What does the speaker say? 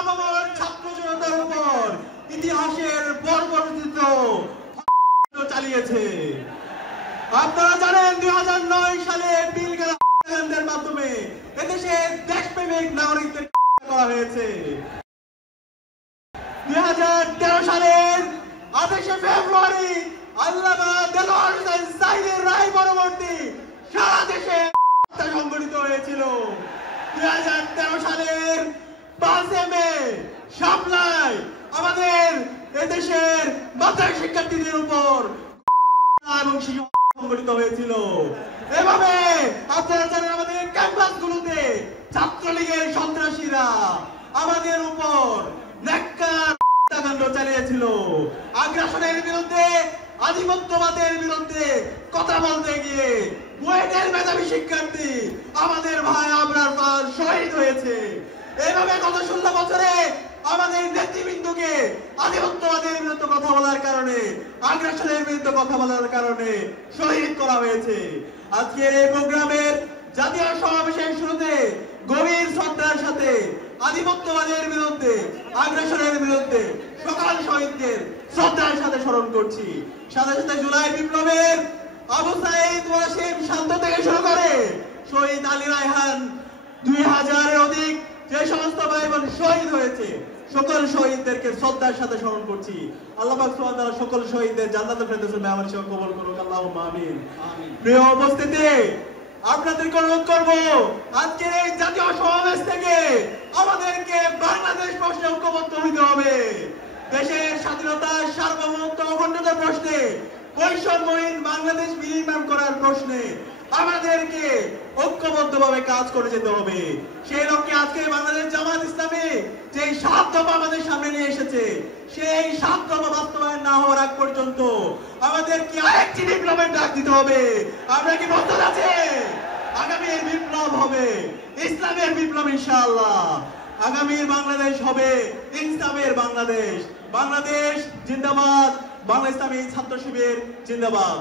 আপামর ছাত্র জনতার উপর ইতিহাসের বর্বরোচিত চালিয়েছে। আপনারা জানেন 2009 সালে বিল গেটসের মাধ্যমে এদেশে দেশপ্রেমিক নাগরিকদের করা হয়েছে। 2013 সালের 28 ফেব্রুয়ারি আল্লামা দেলোয়ার হোসেন সাঈদীর রায় পরবর্তী সারা দেশে সংগঠিত হয়েছিল। 2013 সালের 5 মে শাপলায় আমাদের এদেশের মাদ্রাসা শিক্ষার্থীদের উপর এবং সংগঠিত হয়েছিল। এভাবে আপনারা জানেন আমাদের ক্যাম্পাসগুলোতে ছাত্রলীগের সন্ত্রাসীরা আমাদের উপর ন্যাক্কার হত্যাকাণ্ড চালিয়েছিল। আগ্রাসনের বিরুদ্ধে, আধিপত্যবাদের বিরুদ্ধে কথা বলতে গিয়ে বুয়েটের মেধাবী শিক্ষার্থী আমাদের ভাই আবরার পাল শহীদ হয়েছে। এভাবে গত 16 বছরে আমাদের নেতৃবৃন্দকে আধিপত্যবাদের বিরুদ্ধে কথা বলার কারণে, আগ্রাসনের বিরুদ্ধে কথা বলার কারণে শহীদ করা হয়েছে। আজকের এই প্রোগ্রামের জাতীয় সমাবেশের শুরুতে গভীর শ্রদ্ধার সাথে আধিপত্যবাদের বিরুদ্ধে, আগ্রাসনের বিরুদ্ধে সকল শহীদদের শ্রদ্ধার সাথে স্মরণ করছি। সাথে সাথে জুলাই বিপ্লবের আবু সাঈদ ওয়াসিম শান্ত থেকে শুরু করে শহীদ আলী রায়হান 2000-এর অধিক যে সমস্ত ভাই বোন শহীদ হয়েছে সকল শহীদদেরকে শ্রদ্ধার সাথে স্মরণ করছি। আল্লাহ পাক সুবহানাহু ওয়া তাআলা সকল শহীদদের জান্নাতুল ফেরদৌসের মেহমান হিসেবে কবুল করুক। আল্লাহুম্মা আমিন। প্রিয় উপস্থিতি, আপনাদেরকে অনুরোধ করবো আজকের এই জাতীয় সমাবেশ থেকে আমাদেরকে বাংলাদেশ প্রশ্নে ঐক্যবদ্ধ হইতে হবে। দেশের স্বাধীনতা, সার্বভৌমত্ব, অখণ্ডতার প্রশ্নে, বৈষম্যহীন বাংলাদেশ বিনির্মাণ করার প্রশ্নে আমাদেরকে ঐক্যবদ্ধভাবে কাজ করে যেতে হবে। সেই লক্ষ্যে আজকে বাংলাদেশ জামাত ইসলামী যে 7 দফা আমাদের সামনে নিয়ে এসেছে, সেই 7 দফা বাস্তবায়ন না হওয়ার আগ পর্যন্ত আমাদেরকে আরেকটি বিপ্লবের ডাক দিতে হবে। আমরা কি প্রস্তুত আছি? আগামীর বিপ্লব হবে ইসলামের বিপ্লব ইনশাআল্লাহ। আগামীর বাংলাদেশ হবে ইনসাফের বাংলাদেশ। বাংলাদেশ জিন্দাবাদ, বাংলা ইসলামী ছাত্র শিবির জিন্দাবাদ।